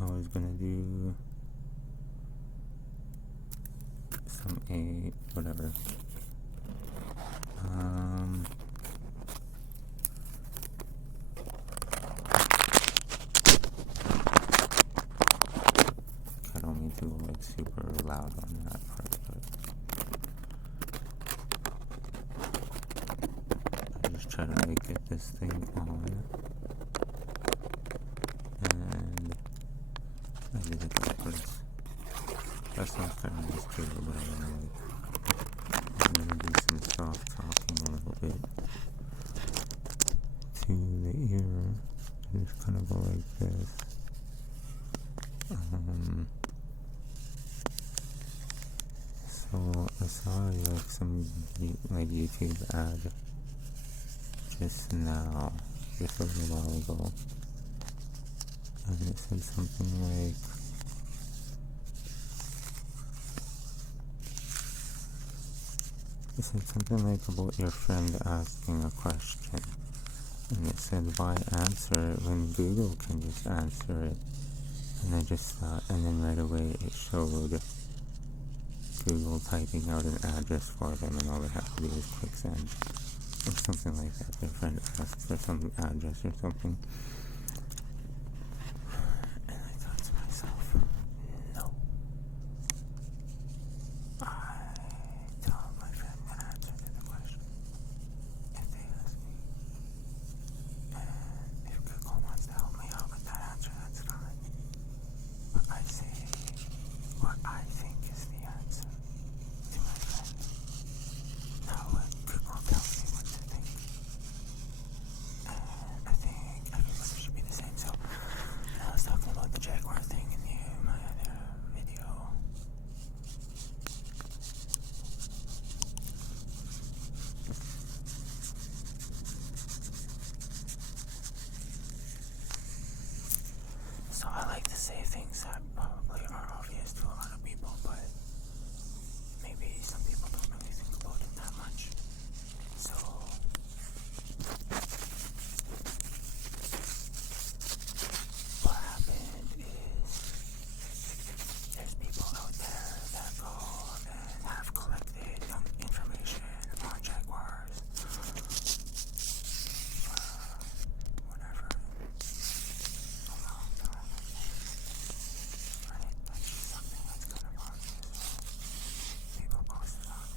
I was gonna do some whatever. I don't mean to go like super loud on that part, but I just try to like get this thing on, and I did it backwards. That sounds kind of nice too, but I'm gonna do some soft talking a little bit to the ear. Just kind of go like this. So I saw like some YouTube ad just now, just a little while ago, and it said something like, about your friend asking a question, and it said why answer it when Google can just answer it. And I just thought, and then right away it showed Google typing out an address for them, and all they have to do is click send, or something like that. Their friend asks for some address or something. And I thought to myself, no. I tell my friend the answer to the question if they ask me. And if Google wants to help me out with that answer, that's fine. But I say what I think is the answer to my friend, not what Google tells me what to think. And I think everybody should be the same. So I was talking about the Jaguar thing in my other video. So I like to say things that probably are obvious to a lot of people, but maybe some people don't really think about it that much. So what happened is there's people out there that go and have collected information on jaguars for whatever, a long time. Right? That's just something that's kind of obvious. People post it on.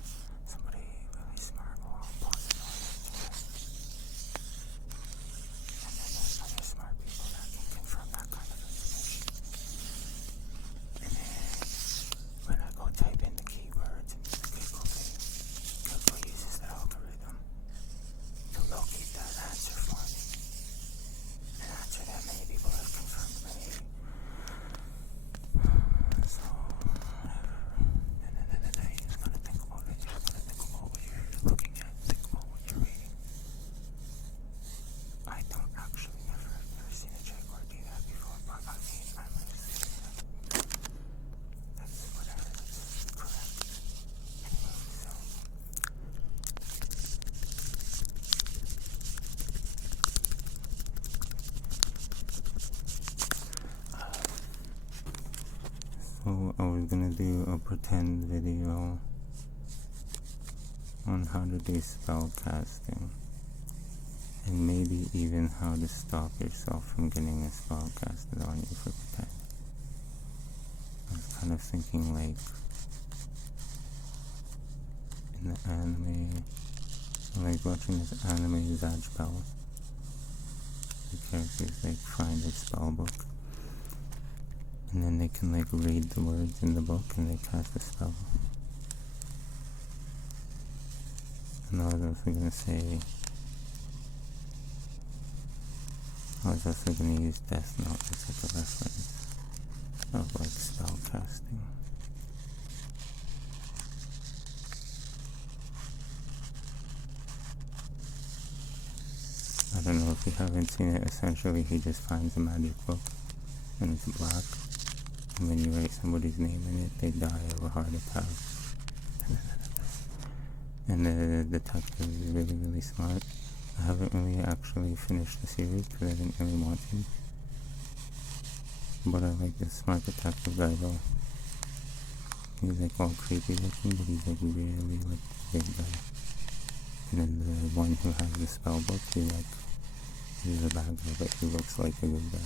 Somebody really smart will post it on the internet. And then there's other smart people that can confirm that kind of information. And then when I go type in the keywords into the Google thing, Google uses the algorithm to locate that answer for me. An answer that many people have confirmed many. So, whatever. And then you just gotta think about it. You just gotta think about what you're looking at. Think about what you're reading. I don't actually never seen a jaguar do that before, but I mean, I'm assuming that's whatever, that's correct. Anyway, so I was gonna do a pretend video on how to do spell casting, and maybe even how to stop yourself from getting a spell casted on you for pretend. I was kind of thinking like in the anime, I like watching this anime Zatchbell. The characters like find a spell book, and then they can like read the words in the book and they cast a spell. And I was also gonna use Death Note as like a reference of like spell casting. I don't know if you haven't seen it. Essentially, he just finds a magic book and it's black, and when you write somebody's name in it, they die of a heart attack. And the detective is really, really smart. I haven't really actually finished the series because I didn't really want to. But I like this smart detective guy though. He's like all creepy looking, but he's like really like a big guy. And then the one who has the spell book, he's a bad guy, but he looks like a good guy.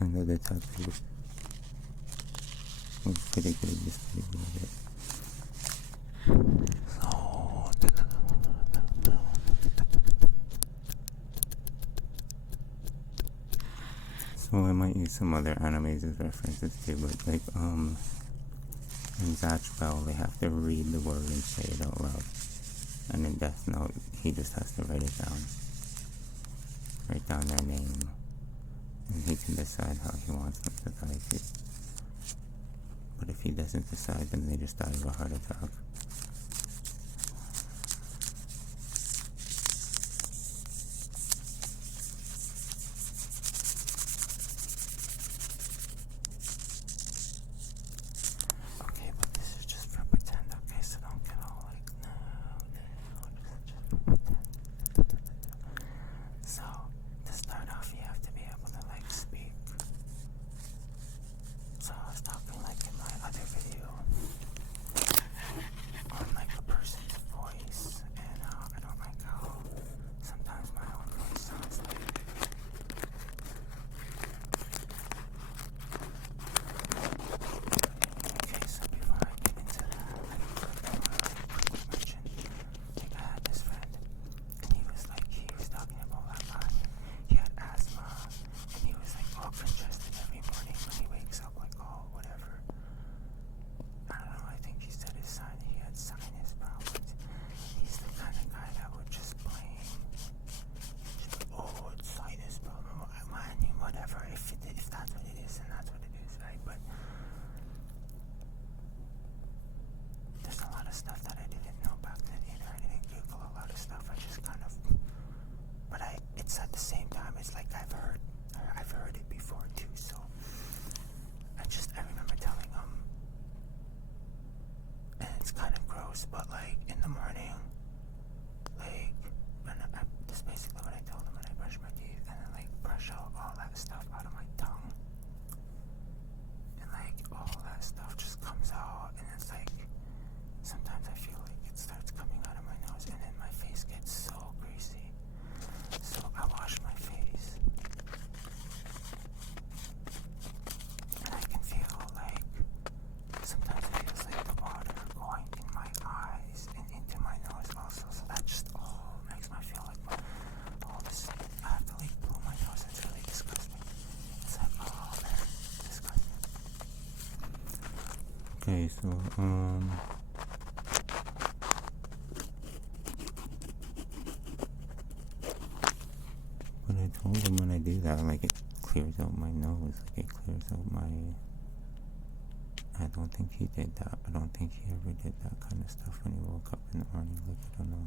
And the detective was pretty good, just pretty good at it. So I might use some other animes as references too, but like in Zatch Bell they have to read the word and say it out loud. And in Death Note he just has to write it down. Write down their name. And he can decide how he wants them to die too. But if he doesn't decide, then they just die of a heart attack. Okay, but this is just for pretend, okay? So don't get all like, no, just for pretend. So, to start off, you have to be able to like speak. So I was talking like in my other video on like a person's voice, and I don't like how sometimes my own voice sounds like. Okay, so before I get into that, I want to quickly mention, like I had this friend, and he was talking about how he had asthma, and he was like all congested every morning when he wakes up, like oh whatever. I don't know, I think he said he had sinus problems. He's the kind of guy that would just blame, oh, it's sinus problem, whatever, if that's what it is, then that's what it is, right? But there's a lot of stuff that I didn't know back then either. I didn't Google a lot of stuff, I just kind of, but it's at the same time, it's like I've heard it before too, so I remember telling him, and it's kind of gross, but like in the morning, like this is basically what I told him when I brush my teeth, and then like brush out all that stuff out of my tongue, and like all that stuff just comes out, and it's like sometimes I feel like it starts coming out of my nose, and then my face gets so greasy, so I wash my face, and I can feel like sometimes it feels like the water going in my eyes and into my nose also, so that just all makes me feel like all this, I have to like blow my nose, it's really disgusting. It's like, oh man, disgusting. Okay, so but I told him when I do that, like it clears out my nose, like it clears out my, I don't think he did that. I don't think he ever did that kind of stuff when he woke up in the morning. Like, I don't know.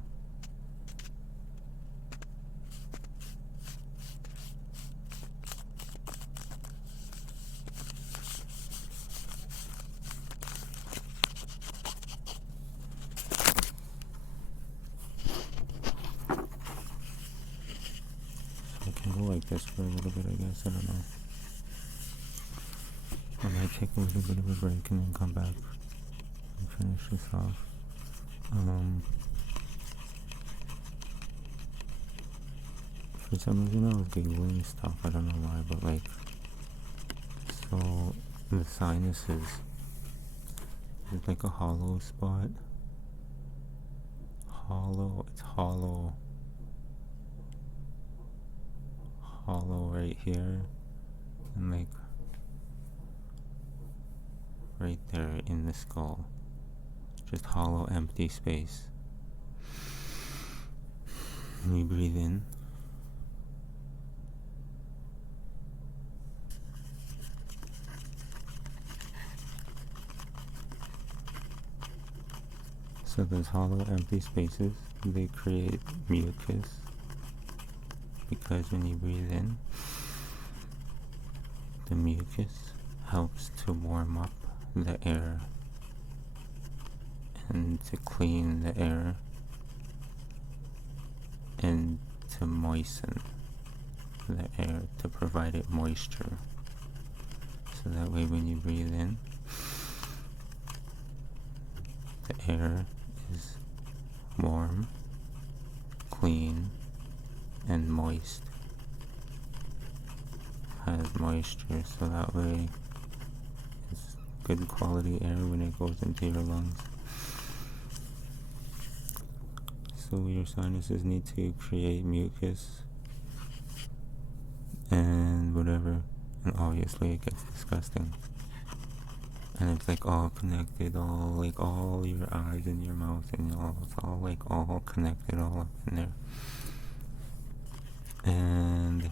I can go like this for a little bit, I guess. I don't know. I might take a little bit of a break and then come back and finish this off. For some reason I was giggling stuff, I don't know why, but like, so the sinuses, there's like a hollow spot. It's hollow right here, and like right there in the skull, just hollow empty space. And you breathe in, so those hollow empty spaces, they create mucus, because when you breathe in, the mucus helps to warm up the air and to clean the air and to moisten the air, to provide it moisture. So that way when you breathe in, the air is warm, clean, and moist. Has moisture, so that way it's good quality air when it goes into your lungs. So your sinuses need to create mucus and whatever, and obviously it gets disgusting. And it's like all connected, all your eyes and your mouth and it's all like all connected all up in there. And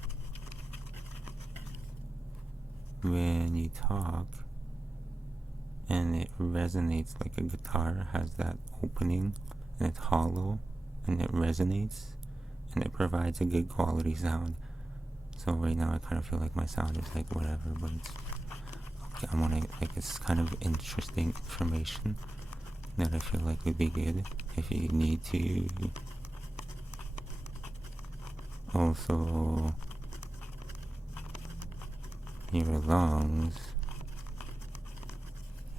when you talk and it resonates like a guitar, has that opening and it's hollow and it resonates and it provides a good quality sound. So right now I kind of feel like my sound is like whatever, but it's okay. I want to, like, it's kind of interesting information that I feel like would be good if you need to also your lungs,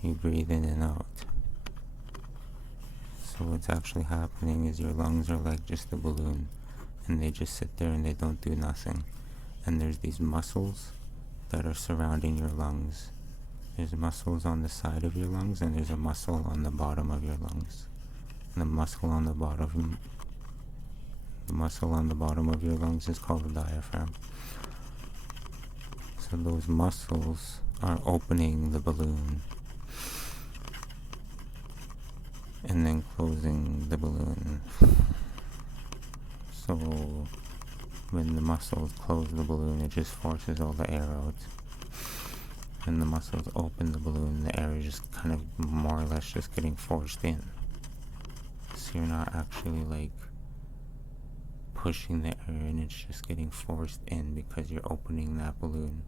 you breathe in and out. So what's actually happening is your lungs are like just a balloon and they just sit there and they don't do nothing. And there's these muscles that are surrounding your lungs. There's muscles on the side of your lungs and there's a muscle on the bottom of your lungs. And the muscle on the bottom of your lungs is called the diaphragm. So those muscles are opening the balloon and then closing the balloon. So when the muscles close the balloon, it just forces all the air out. When the muscles open the balloon, the air is just kind of more or less just getting forced in. So you're not actually like pushing the air in, it's just getting forced in because you're opening that balloon.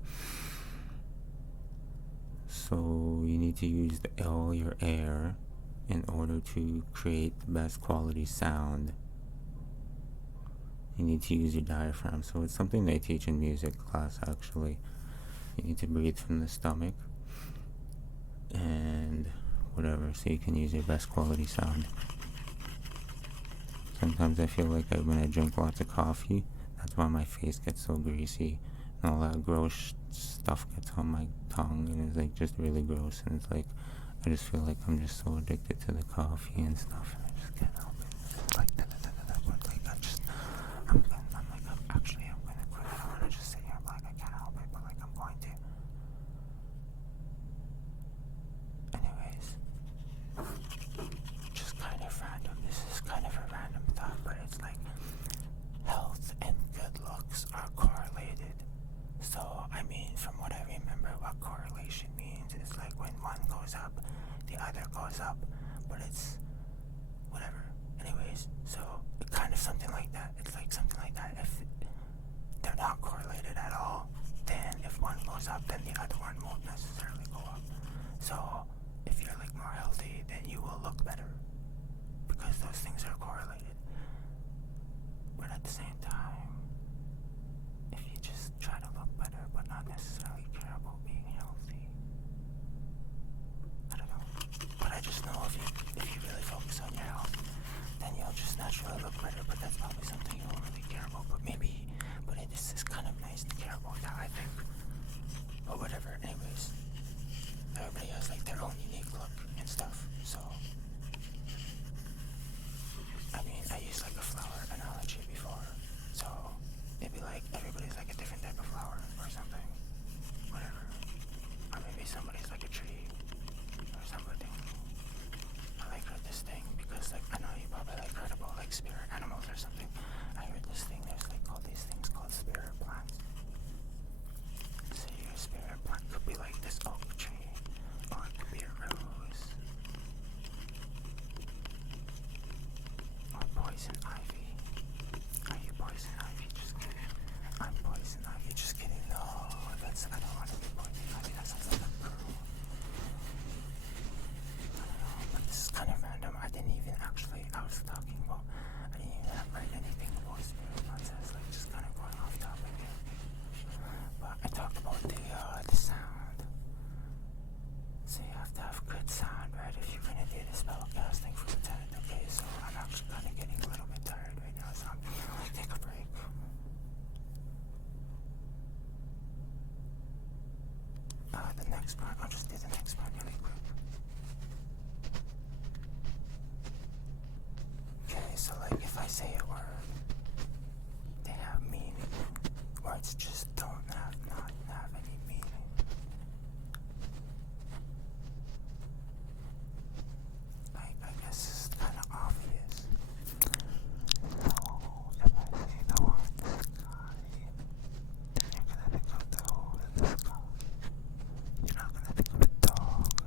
So you need to use all your air in order to create the best quality sound. You need to use your diaphragm. So it's something they teach in music class actually. You need to breathe from the stomach and whatever, so you can use your best quality sound. Sometimes I feel like when I drink lots of coffee, that's why my face gets so greasy and all that gross stuff gets on my tongue and it's like just really gross, and it's like I just feel like I'm just so addicted to the coffee and stuff, and I just can't help it. It's like but like I'm gonna quit. I don't wanna just sit here like I can't help it, but like I'm going to. Anyways, just kind of random. This is kind of a random thought, but it's like health and good looks are correlated. So I mean, from what I remember, what correlation means is like when one goes up, the other goes up, but it's whatever. Anyways, so kind of something like that. It's like something like that. If they're not correlated at all, then if one goes up, then the other one won't necessarily go up. So if you're like more healthy, then you will look better because those things are correlated. But at the same time, if you just try to look better but not necessarily care about being healthy, I don't know. But I just know if you really focus on your health, then you'll just naturally look better. But that's probably something you don't really care about. But it's just kind of nice to care about that, I think. But whatever. Anyways, everybody has like their own unique look and stuff. So I mean, I used like a flower analogy before. So it'd be like everybody's like a different type of flower or something. Whatever. Or maybe somebody's like a tree or something. I like heard this thing because like I know you probably like heard about like spirit animals or something. I heard this thing, there's like all these things called spirit plants. So your spirit plant could be like this oak tree, or it could be a rose, next part. I'll just do the next part really quick. Okay, so like if I say a word, they have meaning. Words just don't not have any meaning. I guess it's kind of obvious. So if I say the word sky, then you're gonna think of the whole in the sky. You're not gonna think of a dog.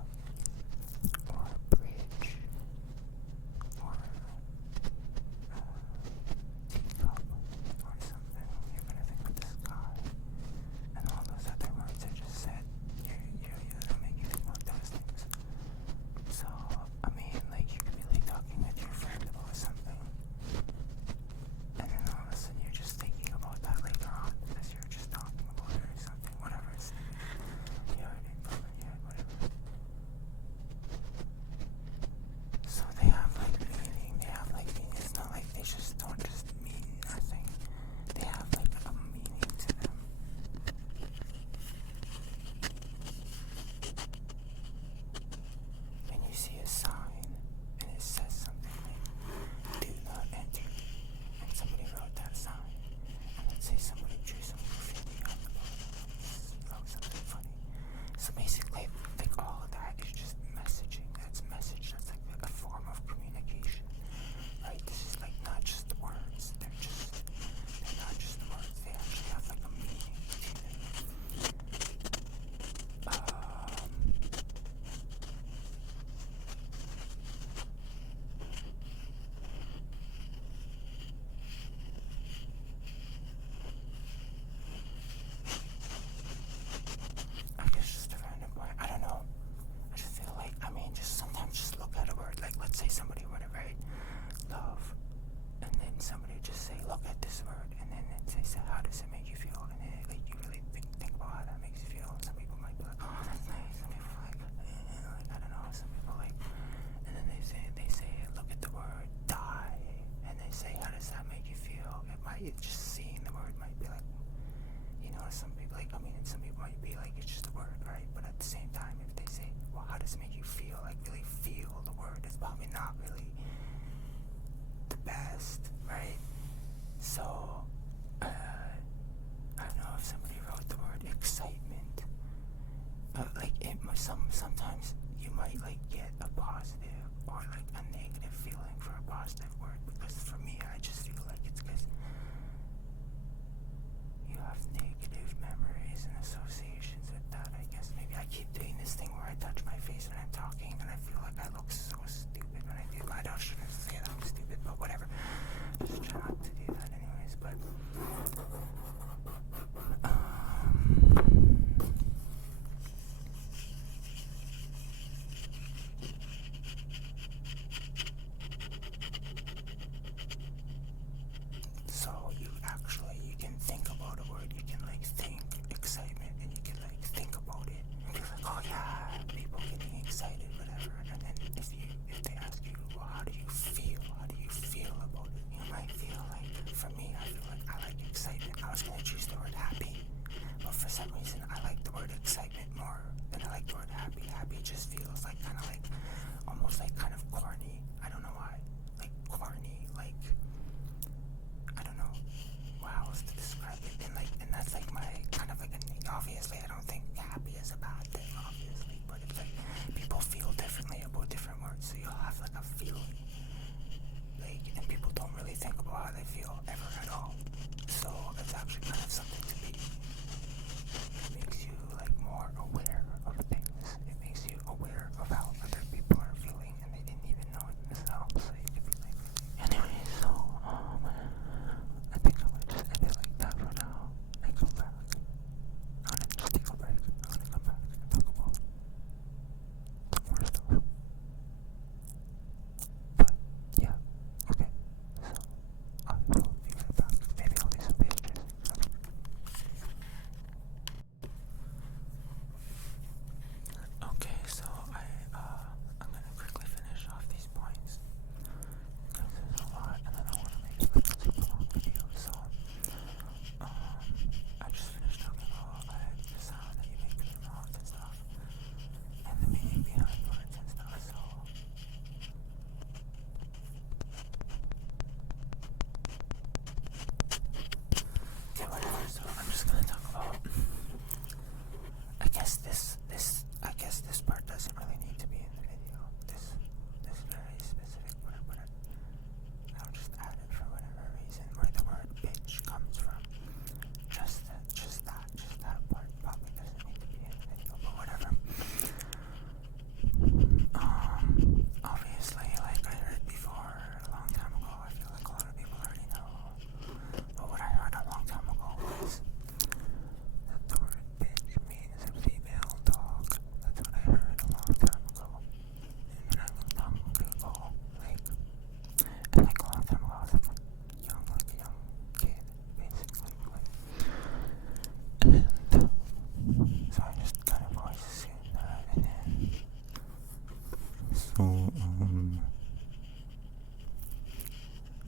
So,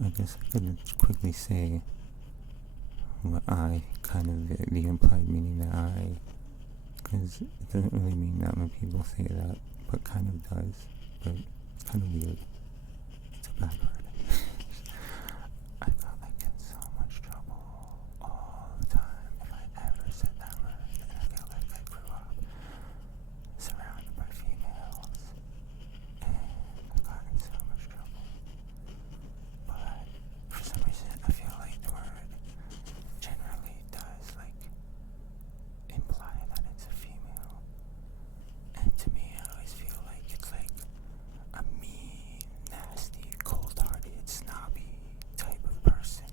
I guess I could quickly say what I kind of, the implied meaning that I, because it doesn't really mean that when people say that, but kind of does, but it's kind of weird. It's a bad word. I felt like in so much trouble all the time if I ever said that word, and I feel like I grew up surrounded by females, and I got in so much trouble. But for some reason, I feel like the word generally does like imply that it's a female, and to me, I always feel like it's like a mean, nasty, cold-hearted, snobby type of person.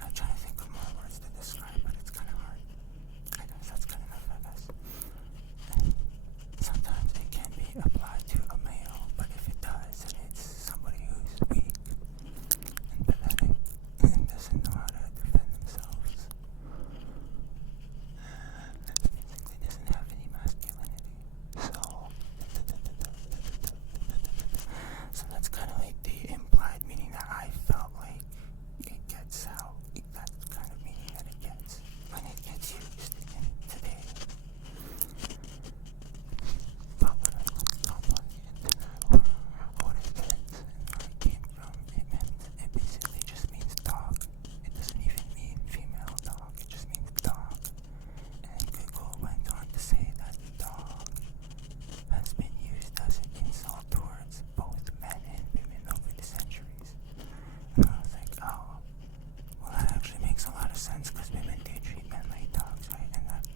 I'm trying to think of more words to describe, but it's kind of hard. I guess that's good enough, I guess. And sometimes it can be applied to a male, but if it does, then it's somebody who's weak and pathetic and doesn't know how to defend themselves. Basically doesn't have any masculinity. So that's kind of like the implied meaning that I felt like it gets out. That's kind of meaning that it gets when it gets used in today. But when I looked up on the internet or what it meant and where it came from, it basically just means dog. It doesn't even mean female dog, it just means dog. And Google went on to say that dog has been used as an insult towards both men and women over the centuries. And I was like, oh, well that actually makes a lot of sense because women do treat men like dogs, right? And that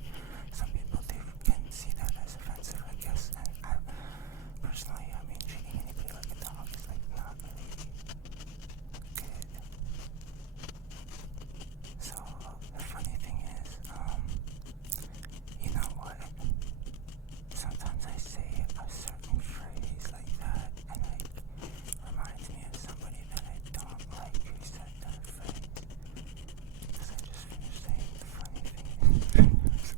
some people can see that as offensive, I guess. And I personally, I mean, treating anybody like a dog is like not really good. So the funny thing is, you know what? Sometimes I say a certain phrase like that, and it reminds me of somebody that I don't like who said that phrase. Because I just finished saying the funny thing.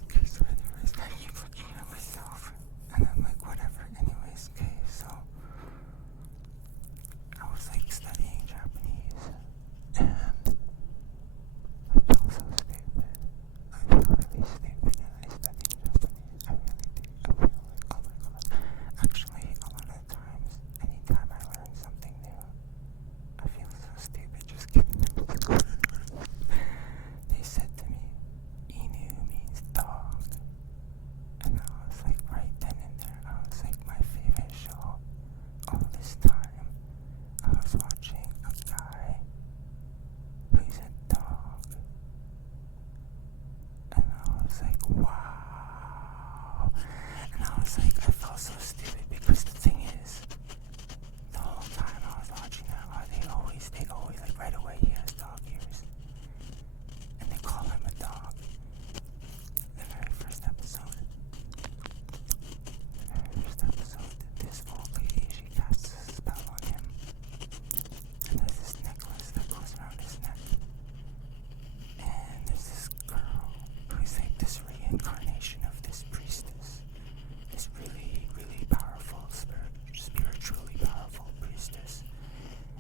Okay, so anyways, I keep looking at myself, and I'm like, whatever. Anyways, okay, so I was like studying Japanese, and I felt so stupid. I feel really stupid and I studied Japanese. I really do. I feel like, oh my god. Actually, a lot of times, anytime I learn something new, I feel so stupid. Just kidding. They said to me, Inu means dog. And I was like, right then and there, I was like, my favorite show all this time. I was watching a guy who's a dog. And I was like, wow. And I was like, I felt so stupid because the thing is, the whole time I was watching that, they always, like right away he has dog ears. And they call him a dog. The very first episode, this old lady, she casts a spell on him. And there's this necklace that goes around his neck. And there's this girl who's like this reincarnation of this priestess. This really, really powerful, spiritually powerful priestess.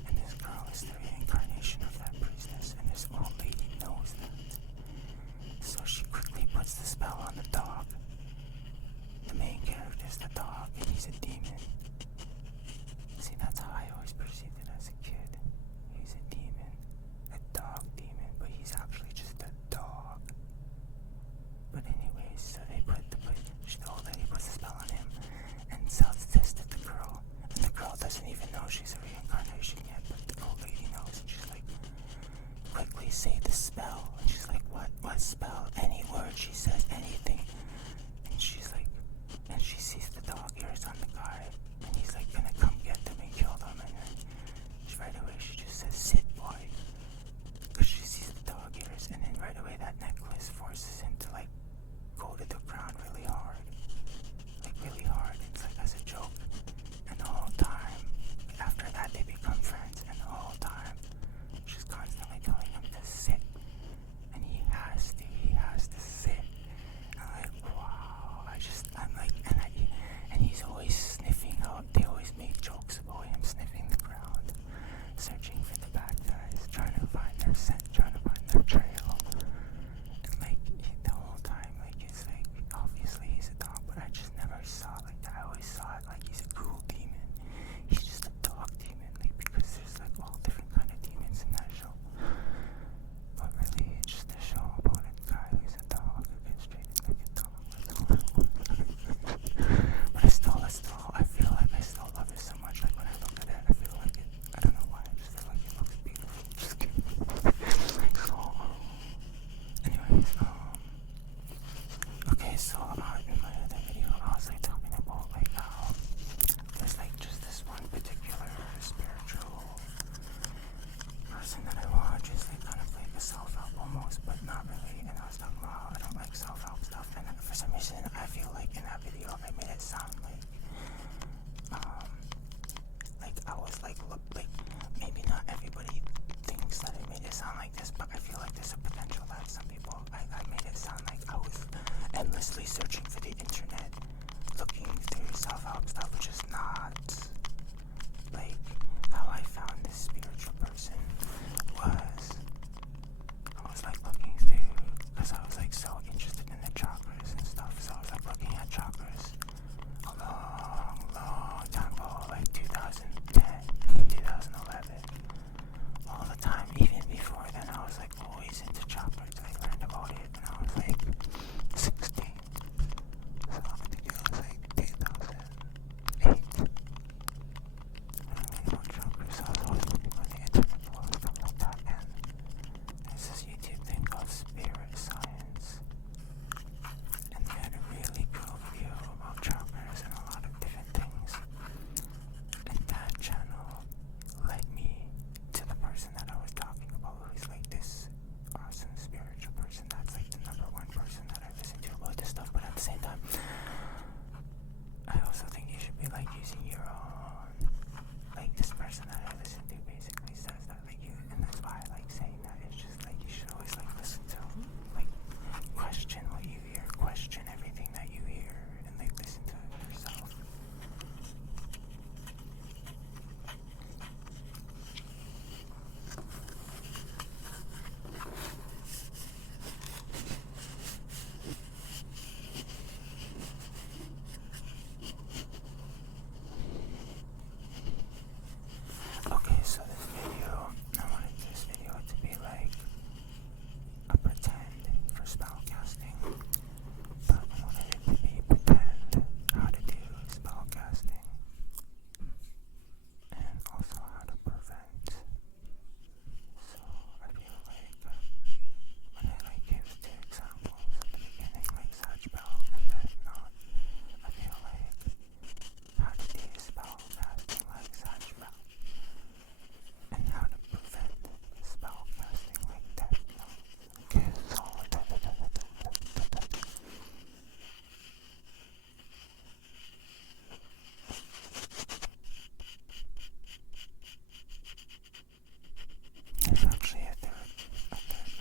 And this girl is the reincarnation of that priestess. And this old lady knows that. So she quickly puts the spell on the dog. The main character is the dog, and he's a demon. See, that's how I always perceived it as a kid. He's a demon. A dog demon, but he's actually just a dog. But anyways, so the old lady puts the spell on him and self-tested the girl. And the girl doesn't even know she's a reincarnation yet, but the old lady knows. And she's like, quickly say the spell. And she's like, what spell? Any word. She says anything. And she's like, and she sees the dog ears on the guy. like using your own, like this person that I listen to basically says that like you, and that's why I like saying that. It's just like you should always like listen to, like question what you hear, question everything that you hear, and like listen to it yourself. Okay, so this video, I wanted this video to be like a pretend for spellcasting, but I wanted it to be pretend how to do spellcasting, and also how to prevent. So I feel like when I like give 2 examples at the beginning, like such spell and then not, I feel like how to do spellcasting like such spell, and how to prevent spellcasting like that. Okay, so there's actually a third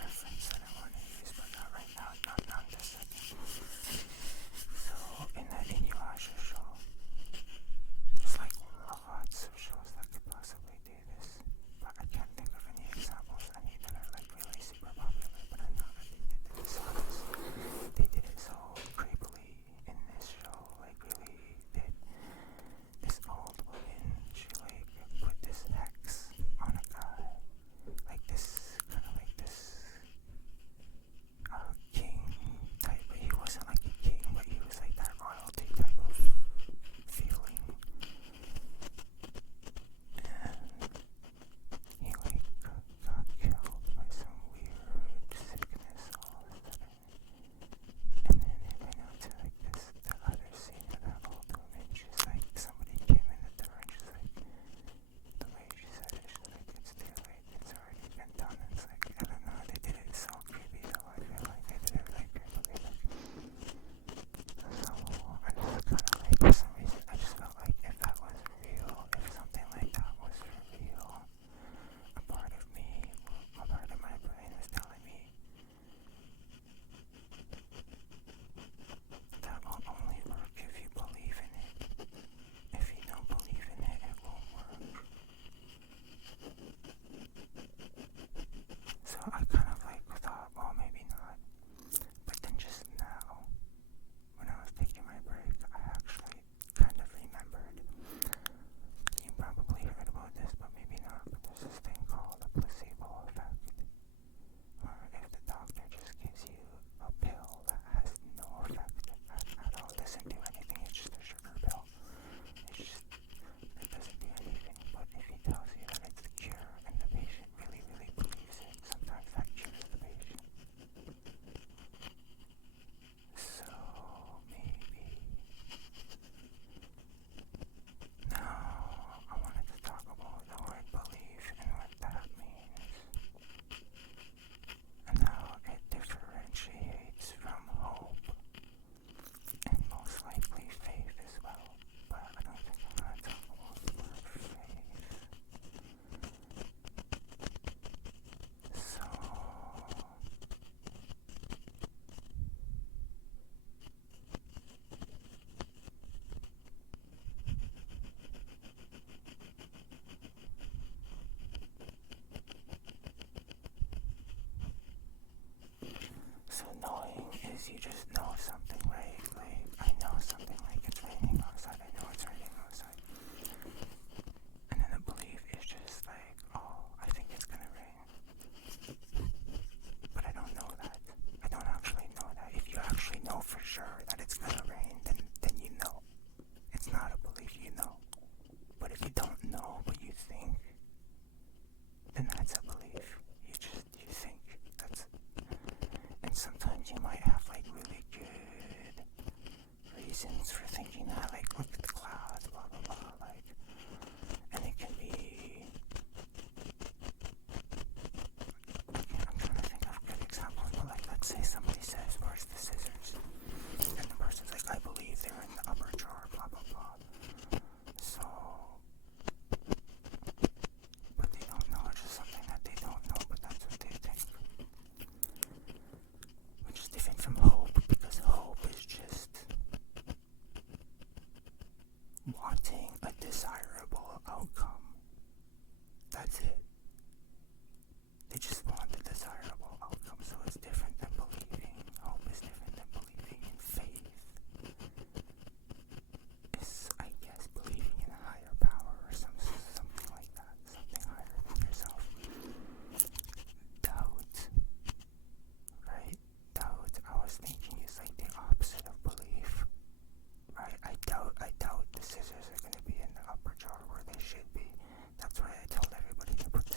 reference that I want to use, but not right now, not this second. So in the Etymology show, there's like lots of shows that could possibly do this, but I can't think of any examples, any that are like really super popular, but I know that they did it so creepily in this show, like really did. This old woman, she like put this hex on a guy, like this, kind of like this king type, but he wasn't like a king, but he was like that royalty type of feeling, and he like got killed by some weird sickness all of a sudden, and then it went out to like this, the other scene of that old woman, she's like, somebody came in the door and she's like, the way she said it, she's like, it's too late, it's already been done, and it's like, I don't know, they did it so creepy though, I feel like they did it like creepily, like, so, I just kind of like, for some reason, I just felt like if that was real, if something like that was real, a part of me, a part of my brain was telling me that will only work if you believe in it. If you don't believe in it, it won't work. So I kind of like thought, well, maybe not. But then just now, when I was taking my break, I actually kind of remembered. You probably heard about this, but maybe not. But there's this thing called a placebo effect, where if the doctor just gives you a pill that has no effect at all, doesn't do anything, it's just a sugar pill. It doesn't do anything, but if he tells you that it's the cure and the patient really, really believes it, sometimes that cures the patient. So maybe now I wanted to talk about the word belief and what that means, and how it differentiates from hope, and most likely faith as well. But I don't think I'm going to talk about the word faith. So So knowing is you just know something, right? Like, I know something, like it's raining outside, I know it's raining outside. And then the belief is just like, oh, I think it's gonna rain. But I don't know that. I don't actually know that. If you actually know for sure that it's gonna rain, then you know. It's not a belief, you know. But if you don't know, but you think, then that's a belief. You think. And sometimes you might have like really wanting a desirable outcome. That's it. They just want the desirable outcome, so it's different than believing. Hope is different than believing in faith. It's, I guess, believing in a higher power or something like that. Something higher than yourself. Doubt, right? Doubt, I was thinking, is like the opposite of belief. Right? I doubt the scissors are going to be in the upper drawer where they should be. That's why I told everybody to put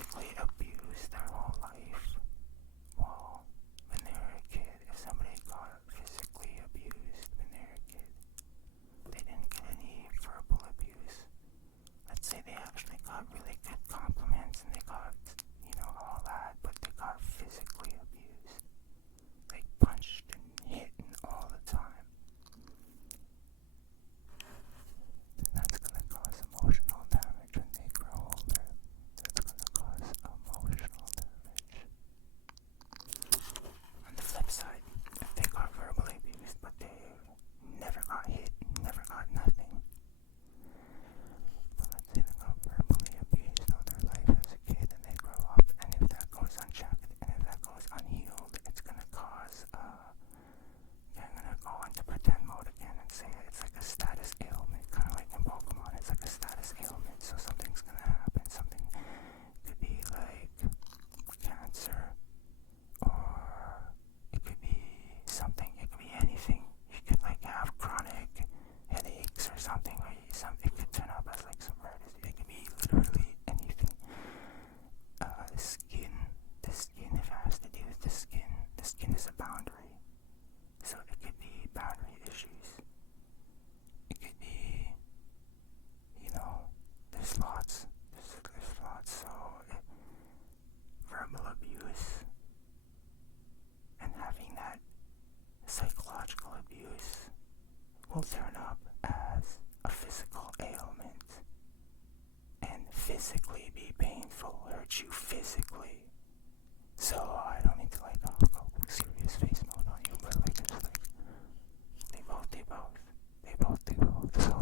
physically abused their whole life, well, when they were a kid, if somebody got physically abused when they were a kid, they didn't get any verbal abuse. Let's say they actually got really good compliments and they got, all that, but they got physically abused. Like punched and hit and all the time. Then that's gonna cause emotional damage when they grow older. That's gonna cause emotional damage. On the flip side, if they got verbally abused but they never got hit, never got nothing, but let's say they got verbally abused all their life as a kid and they grow up, and if that goes unchecked and if that goes unhealed, it's gonna cause, I'm gonna go into pretend mode again and say it's like a status ailment, kind of like in Pokemon, it's like a status ailment, so something's gonna happen, something could be like cancer, or it could be something, it could be anything. You could like have chronic headaches or something, or it could turn up as like some rare disease. It could be literally anything. The skin, if it has to do with the skin is a boundary. So it could be boundary issues. It could be, there's lots. So verbal abuse and having that psychological abuse will turn up as a physical ailment and physically be painful, hurt you physically. So I don't need to go serious face mode on you, but it's like they both. So